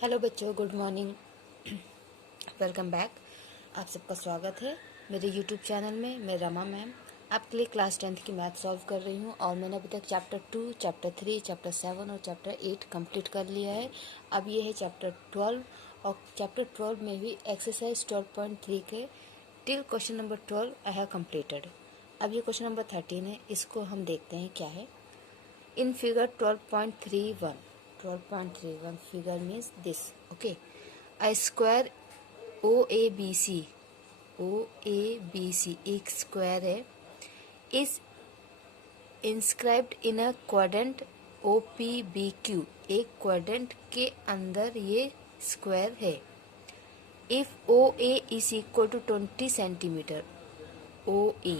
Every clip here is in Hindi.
हेलो बच्चों, गुड मॉर्निंग। Welcome back. आप सबका स्वागत है मेरे यूट्यूब चैनल में। मैं रमा मैम आपके लिए क्लास 10th की मैथ सॉल्व कर रही हूँ और मैंने अभी तक चैप्टर 2, चैप्टर 3, चैप्टर 7 और चैप्टर 8 कंप्लीट कर लिया है। अब ये है चैप्टर 12 और चैप्टर 12 में भी एक्सरसाइज 12.3 के till question number 12 I have completed. अब ये क्वेश्चन नंबर 13 है, इसको हम देखते हैं क्या है। In figure 12.31 figure means this. Okay, a square OABC एक स्क्वायर है, is inscribed in a quadrant OPBQ, एक क्वाड्रेंट के अंदर ये स्क्वायर है। If OA is equal to 20 centimetre, OA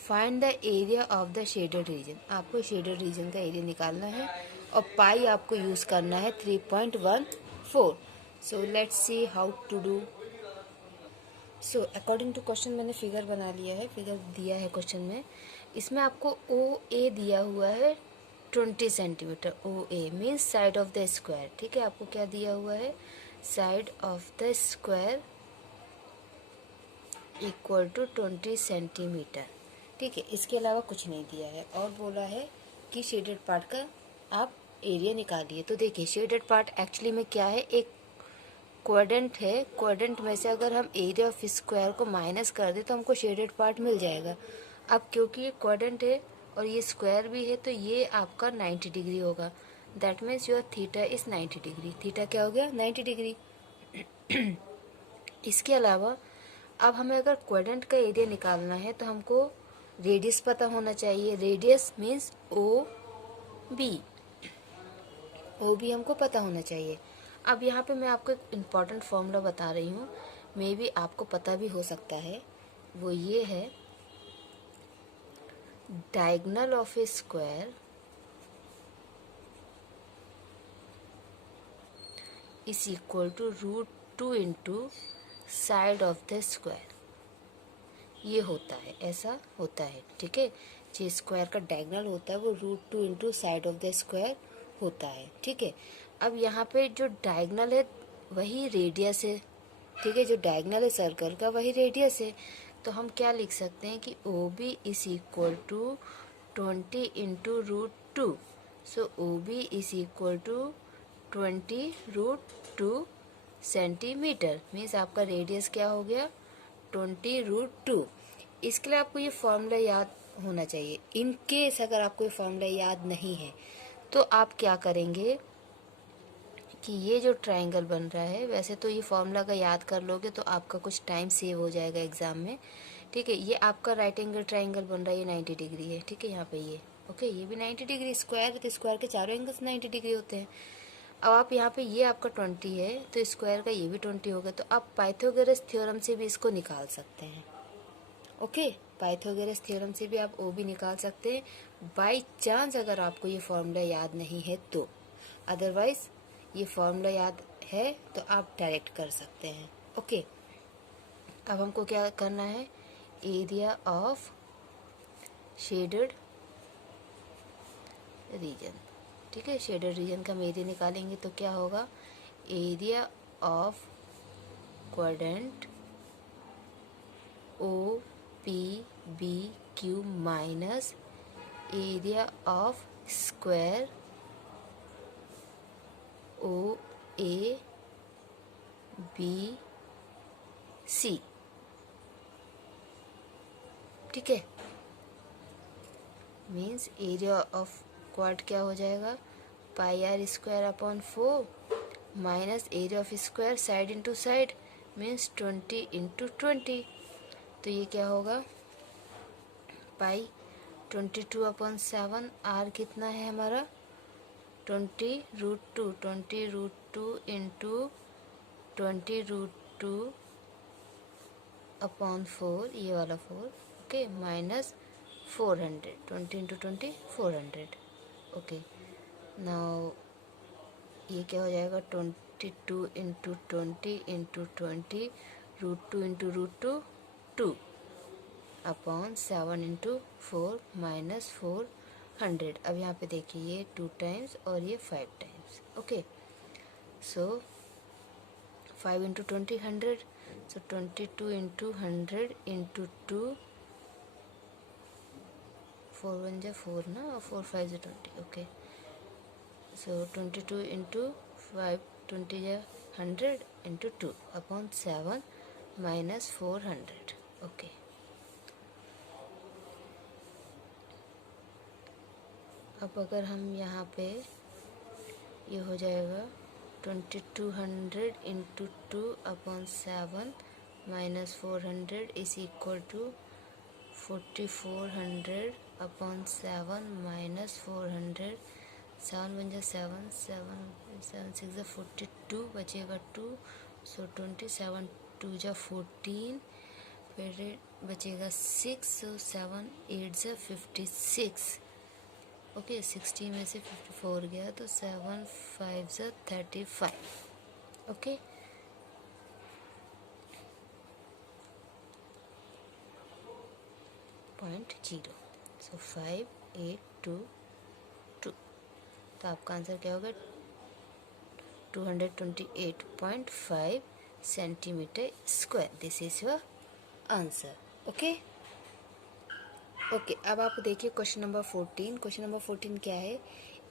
find the area of the shaded region. आपको शेडेड रीजन का एरिया निकालना है और पाई आपको यूज करना है 3.14। So let's see how to do. So according to question मैंने फिगर बना लिया है, फिगर दिया है क्वेश्चन में। इसमें आपको ओ ए दिया हुआ है 20 centimetre. O A means side of the square. ठीक है, आपको क्या दिया हुआ है, side of the square equal to 20 centimetre. ठीक है, इसके अलावा कुछ नहीं दिया है और बोला है कि शेडेड पार्ट का आप एरिया निकालिए। तो देखिए शेडेड पार्ट एक्चुअली में क्या है, एक क्वाड्रेंट है। क्वाड्रेंट में से अगर हम एरिया ऑफ स्क्वायर को माइनस कर दें तो हमको शेडेड पार्ट मिल जाएगा। अब क्योंकि ये क्वाड्रेंट है और ये स्क्वायर भी है तो ये आपका 90 डिग्री होगा। That means your theta is 90 degree. Theta क्या हो गया, 90 डिग्री। इसके अलावा अब हमें अगर क्वाड्रेंट का एरिया निकालना है तो हमको रेडियस पता होना चाहिए। रेडियस मीन्स ओ बी हमको पता होना चाहिए। अब यहाँ पे मैं आपको एक इम्पॉर्टेंट फॉर्मूला बता रही हूँ, मे बी आपको पता भी हो सकता है। वो ये है, diagonal of a square is equal to √2 into side of the square. ये होता है, ऐसा होता है। ठीक है, जो स्क्वायर का डायगोनल होता है वो √2 into side of the square होता है। ठीक है, अब यहाँ पे जो डायगोनल है वही रेडियस है। ठीक है, जो डायगोनल है सर्कल का वही रेडियस है। तो हम क्या लिख सकते हैं कि O B is equal to 20 into √2। So O B is equal to 20 √2 centimetre. Means आपका रेडियस क्या हो गया, 20 √2। इसके लिए आपको ये फॉर्मूला याद होना चाहिए। इन केस अगर आपको ये फॉर्मूला याद नहीं है तो आप क्या करेंगे कि ये जो ट्रायंगल बन रहा है, वैसे तो ये फॉर्मूला का याद कर लोगे तो आपका कुछ टाइम सेव हो जाएगा एग्जाम में। ठीक है, ये आपका राइट एंगल ट्रायंगल बन रहा है, ये 90 डिग्री है। ठीक है, यहाँ पे ये ओके, ये भी 90 डिग्री। स्क्वायर है तो स्क्वायर के चारों एंगल्स 90 डिग्री होते हैं। अब आप यहाँ पे ये आपका 20 है तो स्क्वायर का ये भी 20 होगा। तो आप पाइथागोरस थ्योरम से भी इसको निकाल सकते हैं। ओके, पाइथागोरस थ्योरम से भी आप ओ भी निकाल सकते हैं, बाई चांस अगर आपको ये फॉर्मूला याद नहीं है तो। अदरवाइज ये फॉर्मूला याद है तो आप डायरेक्ट कर सकते हैं। ओके, अब हमको क्या करना है, एरिया ऑफ शेडेड रीजन। ठीक है, शेडेड रीजन का हम एरिया निकालेंगे तो क्या होगा, area of quadrant O P B Q minus area of square O A B C. ठीक है, मीन्स एरिया ऑफ क्वाड क्या हो जाएगा, pi are square upon 4 minus area of square side into side means 20 into 20। तो ये क्या होगा, पाई 22/7। आर कितना है हमारा, 20 √2 इंटू 20 √2/4, ये वाला 4। Okay, minus 400, 20 into 20 400। Okay, now ये क्या हो जाएगा, 22 into 20 into 20 √2 into √2 2/7 into 4 minus 400। अब यहाँ पे देखिए ये 2 टाइम्स और ये 5 times. Okay, So 5 into 20, 100. So 22 into 100 into 2. 4 1 जा 4 ना, और 4 5 जा 20. Okay. So 22 into 5, 20 जा 100 into 2 upon 7 minus 400. Okay. अब अगर हम यहाँ पे ये हो जाएगा 2200 into 2 upon 7 minus 400 is equal to 4400 upon 7 minus 400. 7 1 जा 7, 7 6 जा 42, बचेगा 2. सो 27 2 जा 14, फिर बचेगा 6. सो 7 8 जा 56. ओके 60 में से 54 गया तो 7 5 जा 35. ओके .0. सो 5822. तो आपका आंसर क्या होगा 228.5 centimetre square. This is your answer. Okay okay अब आप देखिए क्वेश्चन नंबर 14. क्वेश्चन नंबर 14 क्या है?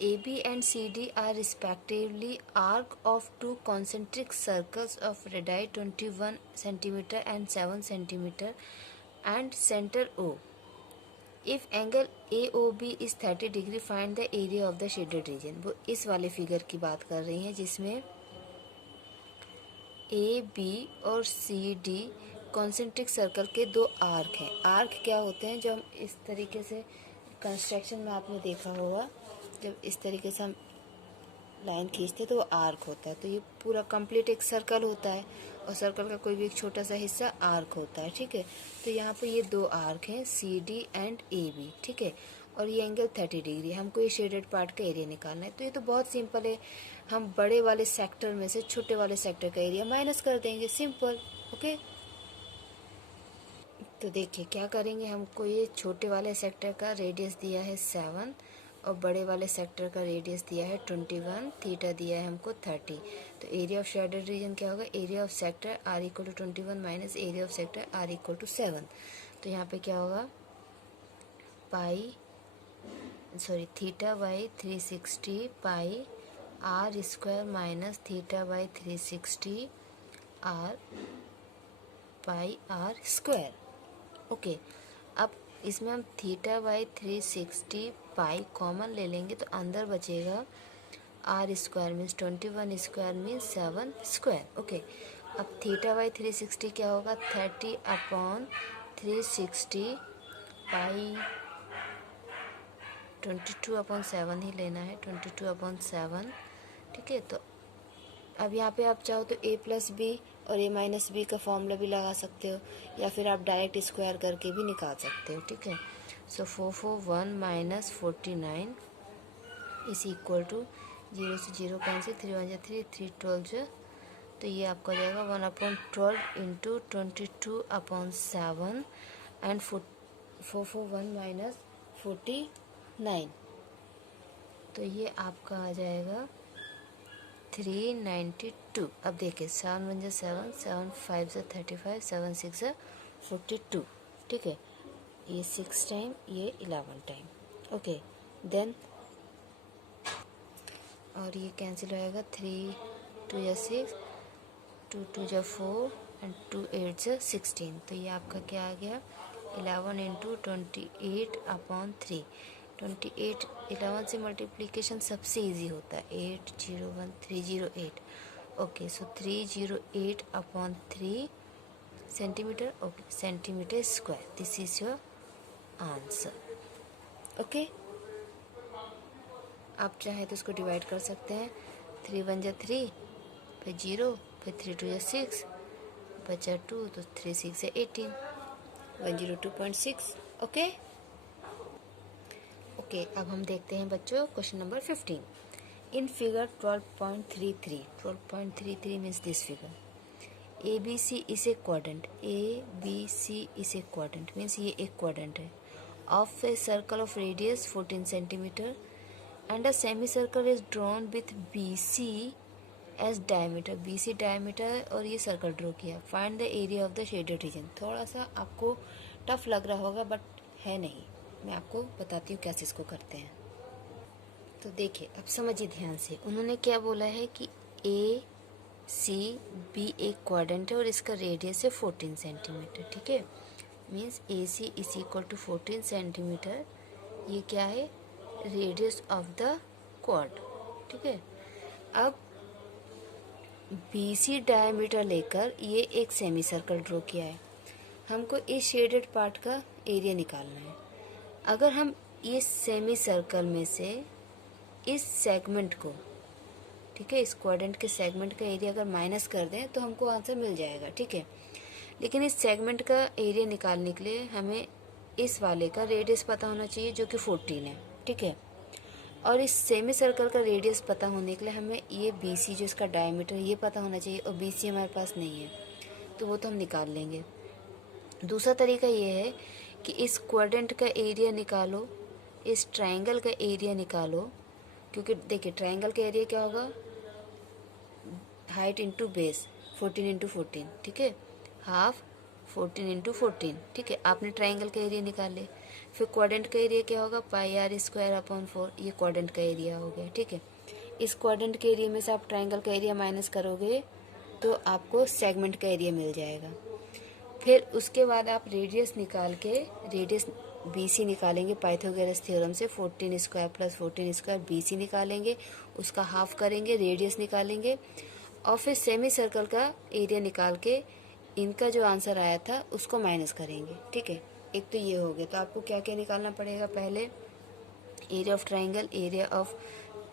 A B and C D are respectively arc of two concentric circles of radii 21 centimetre and 7 centimetre and centre O. If angle A O B is 30 degree find the area of the shaded region. वो इस वाले फिगर की बात कर रही हैं जिसमें ए बी और सी डी कॉन्सेंट्रिक सर्कल के दो आर्क हैं. आर्क क्या होते हैं? जब हम इस तरीके से कंस्ट्रक्शन में आपने देखा होगा, जब इस तरीके से हम लाइन खींचते तो वो आर्क होता है. तो ये पूरा कंप्लीट एक सर्कल होता है और सर्कल का कोई भी एक छोटा सा हिस्सा आर्क होता है. ठीक है, तो यहाँ पे ये दो आर्क हैं C D and A B. ठीक है, और ये एंगल 30 डिग्री. हमको ये शेडेड पार्ट का एरिया निकालना है. तो ये तो बहुत सिंपल है. हम बड़े वाले सेक्टर में से छोटे वाले सेक्टर का एरिया माइनस कर देंगे. सिंपल. ओके तो देखिए क्या करेंगे. हमको ये छोटे वाले सेक्टर का रेडियस दिया है 7 और बड़े वाले सेक्टर का रेडियस दिया है 21. थीटा दिया है हमको 30. तो एरिया ऑफ शेडेड रीजन क्या होगा? Area of sector R equal to 21 minus area of sector R equal to 7. तो यहाँ पे क्या होगा? Theta by 360 pi are square minus theta by 360 R pi are square. Okay अब इसमें हम थीटा बाई 360 पाई कॉमन ले लेंगे तो अंदर बचेगा R square means 21 square means 7 square. Okay अब थीटा बाई 360 क्या होगा? 30 अपॉन 360 पाई 22 अपॉन 7 ही लेना है. 22 अपॉन 7. ठीक है, तो अब यहाँ पे आप चाहो तो a प्लस बी और a माइनस बी का फॉर्मूला भी लगा सकते हो या फिर आप डायरेक्ट स्क्वायर करके भी निकाल सकते हो. ठीक है, सो 441 माइनस 49 इज इक्वल टू 0 से 0 कैंसिल. 3 1 3 3 12. तो ये आपका हो जाएगा 1/12 इंटू 22 अपॉन 7 एंड 441 माइनस 49. तो ये आपका आ जाएगा 392. अब देखिए 7 1 जा 7, 7 5 जा 35, 7 6 जा 42. ठीक है, ये 6 टाइम, ये 11 टाइम. ओके देन और ये कैंसिल होएगा. 3 2 जा 6, 2 2 जा 4 एंड 2 8 जा 16. तो ये आपका क्या आ गया? 11 इंटू 28 अपॉन 3. 28 11 से मल्टीप्लिकेशन सबसे इजी होता है. 801308. Okay so 308 upon 3 centimetre. Okay centimetre square. This is your answer. Okay आप चाहे तो इसको डिवाइड कर सकते हैं. 3 1 जा 3, फिर 0, फिर 3 2 जा 6, बचा 2, तो 3 6 जा 18. 102.6. ओके ओके अब हम देखते हैं बच्चों question number 15. In figure 12.33 means this figure. A B C is a quadrant. A B C is a quadrant means ये एक क्वाड्रेंट है of a circle of radius 14 centimetre and a semi circle is drawn with B C as diameter, BC diameter और ये सर्कल ड्रॉ किया। Find the area of the shaded region. थोड़ा सा आपको टफ लग रहा होगा बट है नहीं, मैं आपको बताती हूँ कैसे इसको करते हैं। तो देखिए अब समझिए ध्यान से, उन्होंने क्या बोला है कि ACB एक क्वाड्रेंट है और इसका रेडियस है 14 सेंटीमीटर, ठीक है। Means AC is equal to 14 centimetre, ये क्या है, रेडियस ऑफ द क्वाड, ठीक है। अब BC डायमीटर लेकर ये एक सेमी सर्कल ड्रॉ किया है, हमको इस शेडेड पार्ट का एरिया निकालना है। अगर हम ये सेमी सर्कल में से इस सेगमेंट को, ठीक है, इस क्वाड्रेंट के सेगमेंट का एरिया अगर माइनस कर दें तो हमको आंसर मिल जाएगा, ठीक है। लेकिन इस सेगमेंट का एरिया निकालने के लिए हमें इस वाले का रेडियस पता होना चाहिए जो कि 14 है, ठीक है। और इस सेमी सर्कल का रेडियस पता होने के लिए हमें ये BC जो इसका डायमीटर ये पता होना चाहिए, और BC हमारे पास नहीं है तो वो तो हम निकाल लेंगे। दूसरा तरीका ये है कि इस क्वाड्रेंट का एरिया निकालो, इस ट्रायंगल का एरिया निकालो, क्योंकि देखिए ट्रायंगल का एरिया क्या होगा, हाइट इंटू बेस, 14 इंटू 14, ठीक है, हाफ 14 इंटू 14, ठीक है। आपने ट्रायंगल का एरिया निकाले, फिर क्वाड्रेंट का एरिया क्या होगा, पाई आर स्क्वायर अपॉन 4, ये क्वाड्रेंट का एरिया हो गया, ठीक है। इस क्वाड्रेंट के एरिया में से आप ट्रायंगल का एरिया माइनस करोगे तो आपको सेगमेंट का एरिया मिल जाएगा। फिर उसके बाद आप रेडियस निकाल के, रेडियस BC निकालेंगे पाइथागोरस थ्योरम से, 14 स्क्वायर प्लस 14 स्क्वायर BC निकालेंगे, उसका हाफ करेंगे, रेडियस निकालेंगे, और फिर सेमी सर्कल का एरिया निकाल के इनका जो आंसर आया था उसको माइनस करेंगे, ठीक है। एक तो ये हो गया। तो आपको क्या क्या निकालना पड़ेगा, पहले area of triangle, area of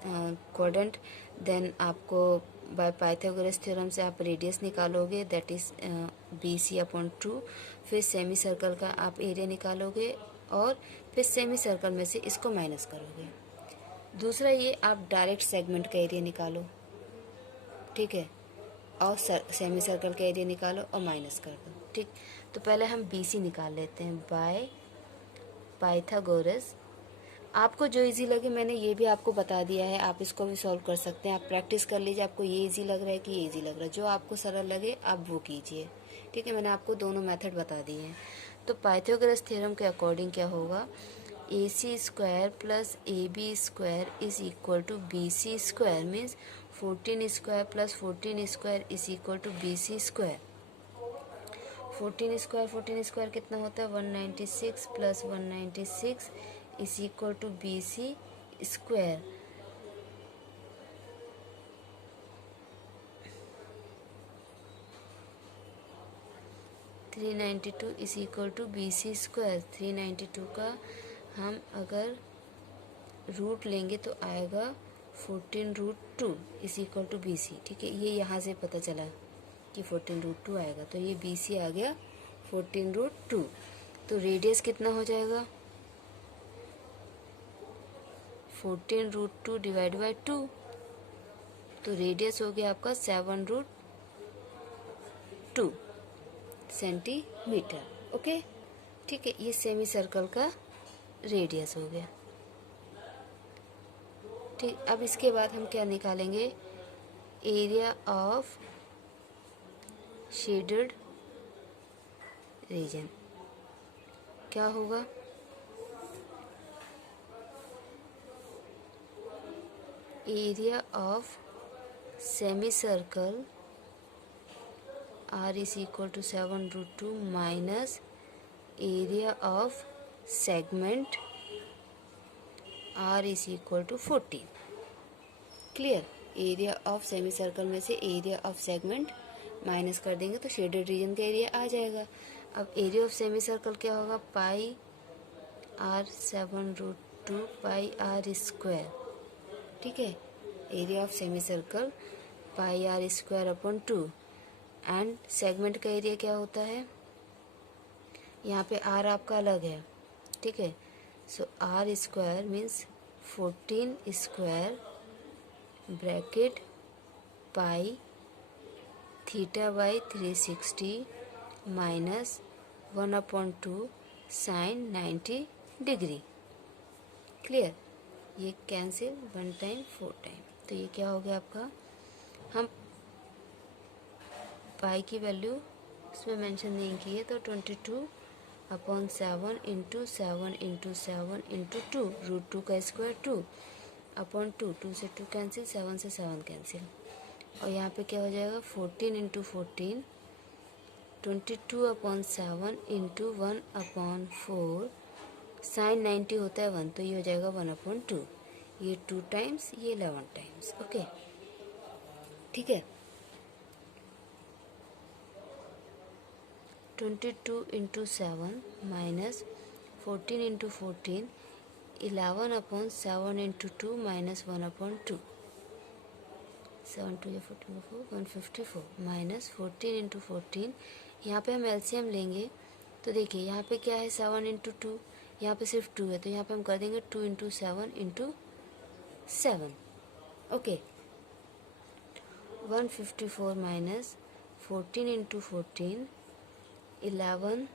quadrant, then आपको बाय पाइथागोरस थ्योरम से आप रेडियस निकालोगे, दैट इज BC अपॉन 2, फिर सेमी सर्कल का आप एरिया निकालोगे और फिर सेमी सर्कल में से इसको माइनस करोगे। दूसरा ये आप डायरेक्ट सेगमेंट का एरिया निकालो, ठीक है, और सेमी सर्कल का एरिया निकालो और माइनस कर दो, ठीक। तो पहले हम BC निकाल लेते हैं बाय पाइथागोरस। आपको जो इजी लगे, मैंने ये भी आपको बता दिया है, आप इसको भी सॉल्व कर सकते हैं। आप प्रैक्टिस कर लीजिए, आपको ये इजी लग रहा है कि ये इजी लग रहा है, जो आपको सरल लगे आप वो कीजिए, ठीक है। मैंने आपको दोनों मेथड बता दिए हैं। तो पाइथागोरस थ्योरम के अकॉर्डिंग क्या होगा, AC square plus AB square is equal to BC square, means 14 square plus 14 square is equal to BC square. 14 square कितना होता है, 196 plus 196 is equal to BC square. Three 392 is equal to BC square. 392 का हम अगर रूट लेंगे तो आएगा 14√2 इज इक्वल टू BC, ठीक है। ये यहाँ से पता चला कि 14√2 आएगा, तो ये BC आ गया 14√2। तो रेडियस कितना हो जाएगा, 14√2 डिवाइड बाई 2, तो रेडियस हो गया आपका 7√2 सेंटीमीटर, ओके, ठीक है। ये सेमी सर्कल का रेडियस हो गया, ठीक। अब इसके बाद हम क्या निकालेंगे, एरिया ऑफ शेडेड रीजन। क्या होगा, area of semi circle R is equal to 7√2 minus area of segment R is equal to 14। Clear, area of semi circle में से एरिया ऑफ सेगमेंट माइनस कर देंगे तो शेडेड रीजन का एरिया आ जाएगा। अब एरिया ऑफ सेमी सर्कल क्या होगा, pi R 7√2 pi R square, ठीक है। Area of semi circle pi R square upon 2, and segment का एरिया क्या होता है, यहाँ पे R आपका अलग है, ठीक है। So R square means 14 square bracket pi theta by 360 minus 1/2 sine 90 degree. Clear, ये कैंसिल 1 टाइम 4 टाइम, तो ये क्या हो गया आपका, हम पाई की वैल्यू इसमें मेंशन नहीं की है, तो 22/7 इंटू 7 इंटू 7 इंटू 2, √2 का स्क्वायर 2/2, 2 से 2 कैंसिल, 7 से 7 कैंसिल, और यहाँ पे क्या हो जाएगा 14 इंटू 14, 22/7 इंटू 1/4, साइन 90 होता है 1, तो ये हो जाएगा 1/2, ये 2 टाइम्स, ये 11 टाइम्स। ओके, ठीक है। 22 into 7 minus 14 into 14, 11/7 into 2 minus 1/2, 7 2 14 4, 154 minus 14 into 14, यहाँ पे हम एलसीएम लेंगे तो देखिए यहाँ पे क्या है 7 इंटू 2, यहाँ पे सिर्फ 2 है, तो यहाँ पे हम कर देंगे 2 into 7 into 7। Okay, 154 minus 14 into 14, 11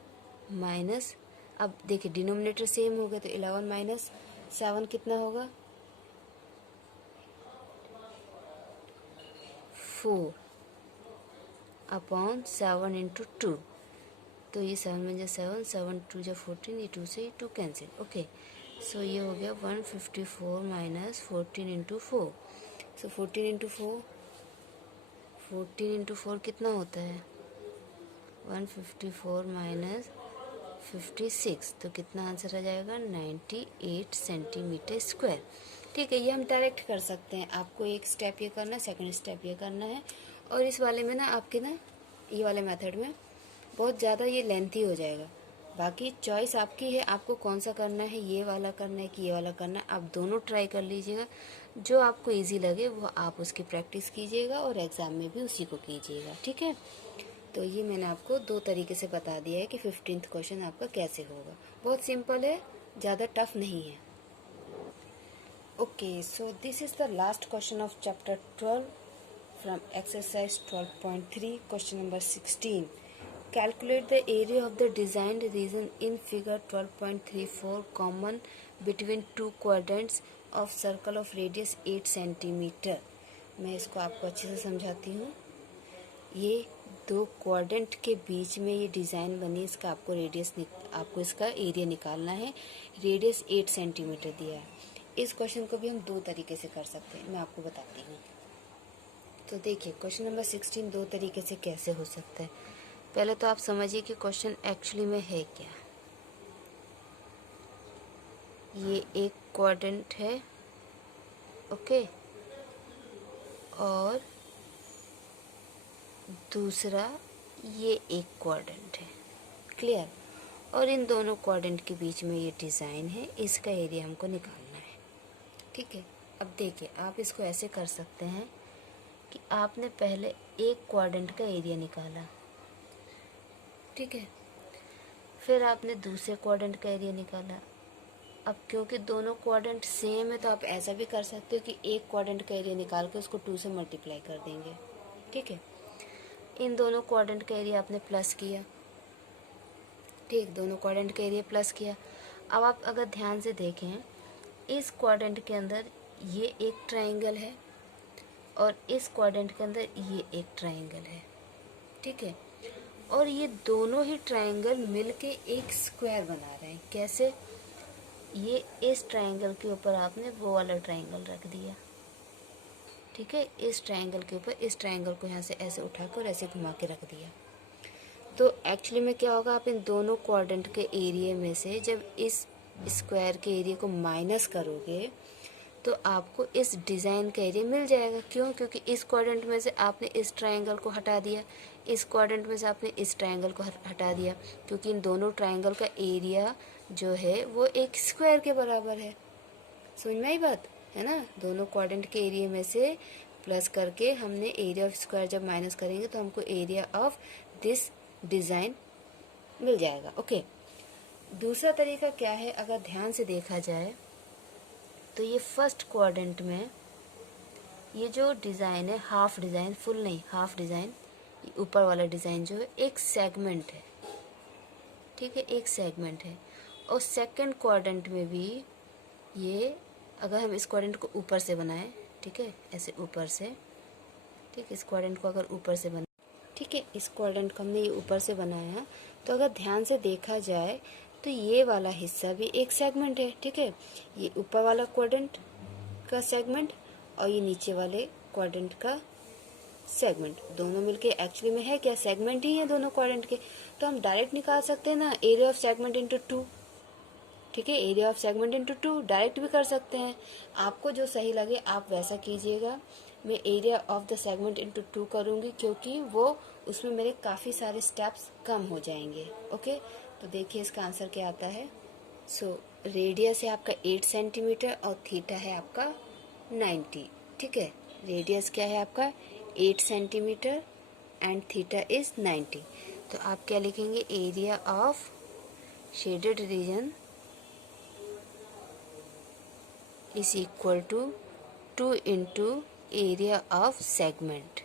minus, अब देखिए डिनोमिनेटर सेम हो गया, तो 11 माइनस 7 कितना होगा 4/7 इंटू 2, तो ये 7 में 7, 7 2 जा 14, ये 2 से 2 कैंसिल। ओके, सो ये हो गया 154 माइनस 14 इंटू 4, सो 14 इंटू 4, 14 इंटू 4 कितना होता है 154 माइनस 56, तो कितना आंसर आ जाएगा 98 सेंटीमीटर स्क्वायर। ठीक है, ये हम डायरेक्ट कर सकते हैं, आपको एक स्टेप ये करना है, सेकंड स्टेप ये करना है, और इस वाले में ना आपके ना ये वाले मेथड में बहुत ज़्यादा ये लेंथी हो जाएगा। बाकी चॉइस आपकी है, आपको कौन सा करना है, ये वाला करना है कि ये वाला करना है, आप दोनों ट्राई कर लीजिएगा, जो आपको इजी लगे वो आप उसकी प्रैक्टिस कीजिएगा और एग्ज़ाम में भी उसी को कीजिएगा। ठीक है, तो ये मैंने आपको 2 तरीके से बता दिया है कि 15th क्वेश्चन आपका कैसे होगा। बहुत सिंपल है, ज़्यादा टफ नहीं है। Okay, so this is the last question of chapter 12 from exercise 12.3, question number 16। Calculate the area of the designed region in figure 12.34 common between two quadrants of circle of radius 8 centimetre. मैं इसको आपको अच्छे से समझाती हूँ। ये 2 क्वाड्रेंट के बीच में ये डिज़ाइन बनी, इसका आपको आपको इसका एरिया निकालना है। रेडियस 8 सेंटीमीटर दिया है। इस क्वेश्चन को भी हम 2 तरीके से कर सकते हैं, मैं आपको बताती हूँ। तो देखिए क्वेश्चन नंबर 16 2 तरीके से कैसे हो सकता है। पहले तो आप समझिए कि क्वेश्चन एक्चुअली में है क्या। ये एक क्वाड्रेंट है, ओके, और दूसरा ये एक क्वाड्रेंट है, क्लियर। और इन दोनों क्वाड्रेंट के बीच में ये डिज़ाइन है, इसका एरिया हमको निकालना है। ठीक है, अब देखिए आप इसको ऐसे कर सकते हैं कि आपने पहले एक क्वाड्रेंट का एरिया निकाला, ठीक है, फिर आपने दूसरे क्वाड्रेंट का एरिया निकाला। अब क्योंकि दोनों क्वाड्रेंट सेम है तो आप ऐसा भी कर सकते हो कि एक क्वाड्रेंट का एरिया निकाल के उसको 2 से मल्टीप्लाई कर देंगे। ठीक है, इन दोनों क्वाड्रेंट का एरिया आपने प्लस किया, ठीक, दोनों क्वाड्रेंट का एरिया प्लस किया। अब आप अगर ध्यान से देखें, इस क्वाड्रेंट के अंदर ये एक ट्राइंगल है और इस क्वाड्रेंट के अंदर ये एक ट्राइंगल है, ठीक है, और ये दोनों ही ट्राइंगल मिलके एक स्क्वायर बना रहे हैं। कैसे? ये इस ट्राइंगल के ऊपर आपने वो वाला ट्राइंगल रख दिया, ठीक है, इस ट्राइंगल के ऊपर इस ट्राइंगल को यहाँ से ऐसे उठाकर ऐसे घुमा के रख दिया। तो एक्चुअली में क्या होगा, आप इन दोनों क्वाड्रेंट के एरिया में से जब इस स्क्वायर के एरिया को माइनस करोगे तो आपको इस डिज़ाइन का एरिया मिल जाएगा। क्यों? क्योंकि इस क्वाड्रेंट में से आपने इस ट्रायंगल को हटा दिया, इस क्वाड्रेंट में से आपने इस ट्रायंगल को हटा दिया, क्योंकि इन दोनों ट्रायंगल का एरिया जो है वो एक स्क्वायर के बराबर है। समझ में आई बात है ना? दोनों क्वाड्रेंट के एरिया में से प्लस करके हमने एरिया ऑफ स्क्वायर जब माइनस करेंगे तो हमको एरिया ऑफ दिस डिज़ाइन मिल जाएगा। ओके, दूसरा तरीका क्या है, अगर ध्यान से देखा जाए तो ये फर्स्ट क्वाड्रेंट में ये जो डिज़ाइन है, हाफ डिज़ाइन, फुल नहीं, हाफ डिज़ाइन, ऊपर वाला डिज़ाइन जो है एक सेगमेंट है, ठीक है, एक सेगमेंट है। और सेकंड क्वाड्रेंट में भी ये, अगर हम इस क्वाड्रेंट को ऊपर से बनाएं, ठीक है, ऐसे ऊपर से, ठीक है, इस क्वाड्रेंट को अगर ऊपर से बनाएं, ठीक है। इस क्वाड्रेंट को हमने ये ऊपर से बनाया, तो अगर ध्यान से देखा जाए तो ये वाला हिस्सा भी एक सेगमेंट है, ठीक है। ये ऊपर वाला क्वाड्रेंट का सेगमेंट और ये नीचे वाले क्वाड्रेंट का सेगमेंट, दोनों मिलके एक्चुअली में है क्या, सेगमेंट ही है दोनों क्वाड्रेंट के। तो हम डायरेक्ट निकाल सकते हैं ना, एरिया ऑफ सेगमेंट इंटू 2, ठीक है। Area of segment into 2 direct भी कर सकते हैं, आपको जो सही लगे आप वैसा कीजिएगा। मैं area of the segment into 2 करूँगी क्योंकि वो उसमें मेरे काफ़ी सारे स्टेप्स कम हो जाएंगे। ओके, तो देखिए इसका आंसर क्या आता है। सो रेडियस है आपका 8 सेंटीमीटर और थीटा है आपका 90, ठीक है। रेडियस क्या है आपका 8 सेंटीमीटर एंड थीटा इज 90। तो आप क्या लिखेंगे, area of shaded region is equal to 2 into area of segment।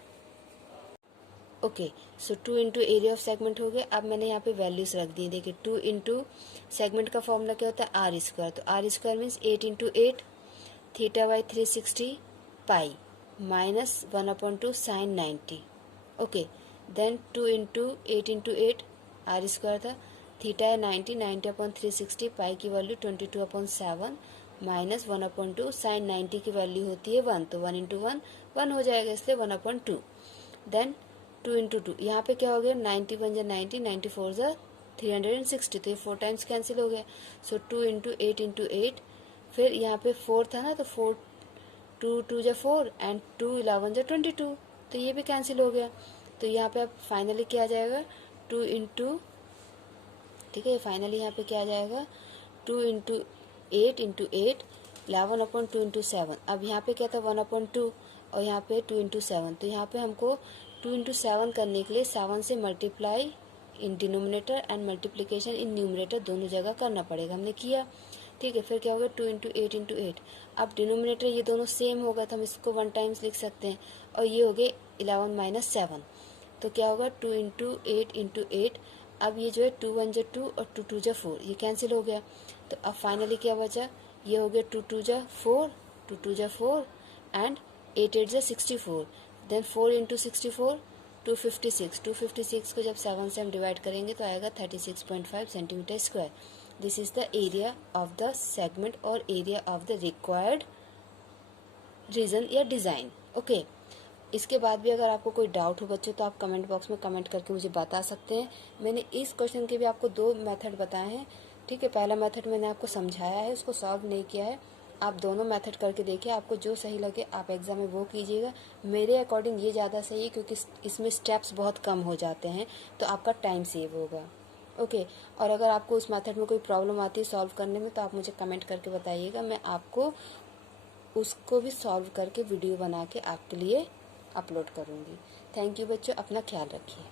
Okay, so 2 into area of segment हो गया। अब मैंने यहाँ पे वैल्यूज रख दी, देखिए 2 इंटू सेगमेंट का फॉर्मूला क्या होता है, आर स्क्वायर। तो R square means 8 into 8 theta by 360 pi minus 1/2 sine 90। Okay, then 2 into 8 into 8 R square था, थीटा है 90/360 पाई की वैल्यू 22/7 माइनस 1/2 साइन 90 की वैल्यू होती है 1, तो 1 इंटू 1 1 हो जाएगा, इसलिए 1/2। देन 2 इंटू 2, यहाँ पे क्या हो गया, 90 बन जाए 90, 94 जा 360, तो ये 4 टाइम्स कैंसिल हो गया। सो 2 इंटू 8 इंटू 8, फिर यहाँ पे 4 था ना, तो 4 2 2 जा 4 एंड 2 11 जा 22, तो ये भी कैंसिल हो गया। तो यहाँ पे अब फाइनली क्या आ जाएगा, 2 इंटू, ठीक है, फाइनली यहाँ पे क्या आ जाएगा, 2 इंटू 8 इंटू 8 11/2 इंटू 7। अब यहाँ पे क्या था 1/2 और यहाँ पे 2 इंटू 7, तो यहाँ पे हमको 2 इंटू 7 करने के लिए 7 से multiply in denominator and multiplication in numerator दोनों जगह करना पड़ेगा, हमने किया, ठीक है। फिर क्या होगा 2 इंटू 8 इंटू 8, अब डिनोमिनेटर ये दोनों सेम होगा तो हम इसको 1 टाइम्स लिख सकते हैं, और ये हो गए 11 माइनस 7, तो क्या होगा 2 इंटू 8 इंटू 8। अब ये जो है 2 1 जा 2 और 2 2 जा 4, ये कैंसिल हो गया। तो अब फाइनली क्या बचा, ये हो गया 2 2 जा 4, 2 2 जा 4 एंड 8 8 जा 64। देन 4 इंटू 64 256, 256 को जब 7 से हम डिवाइड करेंगे तो आएगा 36.5 centimetre square. This is the area of the segment और area of the required region या डिज़ाइन। ओके, इसके बाद भी अगर आपको कोई डाउट हो बच्चों तो आप कमेंट बॉक्स में कमेंट करके मुझे बता सकते हैं। मैंने इस क्वेश्चन के भी आपको 2 मेथड बताए हैं, ठीक है। पहला मेथड मैंने आपको समझाया है, उसको सॉल्व नहीं किया है, आप दोनों मेथड करके देखिए, आपको जो सही लगे आप एग्जाम में वो कीजिएगा। मेरे अकॉर्डिंग ये ज़्यादा सही है क्योंकि इसमें स्टेप्स बहुत कम हो जाते हैं, तो आपका टाइम सेव होगा। ओके, और अगर आपको उस मेथड में कोई प्रॉब्लम आती है सॉल्व करने में तो आप मुझे कमेंट करके बताइएगा, मैं आपको उसको भी सॉल्व करके वीडियो बना के आपके लिए अपलोड करूँगी। थैंक यू बच्चों, अपना ख्याल रखिए।